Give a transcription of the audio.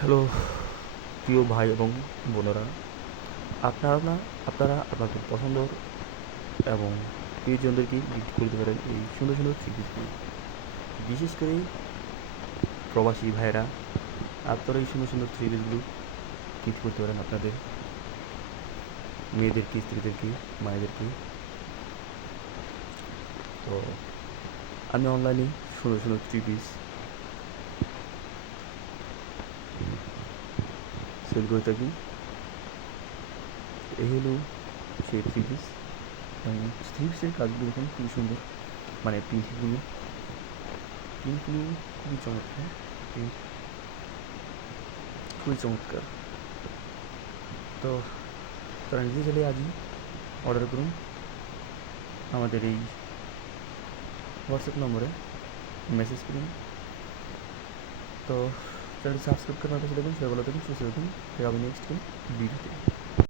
Hello প্রিয় ভাই এবং বোনেরা, আপনারা আপনাদের পছন্দর এবং প্রিয়জনদেরকে গিফট করতে পারেন এই সুন্দর সুন্দর থ্রি পিসগুলো। বিশেষ করে প্রবাসী ভাইয়েরা, আপনারা এই সুন্দর সুন্দর থ্রি পিসগুলো গিফট করতে পারেন আপনাদের মেয়েদেরকে, স্ত্রীদেরকে, মায়েদেরকে। তো আমি অনলাইনে সুন্দর সুন্দর থ্রি পিস সেল করে থাকি। এই হলো সেই থ্রি পিস, এবং থ্রি পিসের কাজগুলো দেখুন খুবই সুন্দর, মানে প্রিন্টগুলো প্রিন্টগুলো খুবই চমৎকার, প্রিন্ট খুবই চমৎকার। তো তারা নিজে চাইলে আজই অর্ডার করুন আমাদের এই হোয়াটসঅ্যাপ নম্বরে মেসেজ করুন। তো চ্যানেলটি সাবস্ক্রাইব করে আমার পাশে দেখুন, সেগুলো দেখুন, সুস্থ দেখুন। দেখা হবে নেক্সট ভিডিওতে।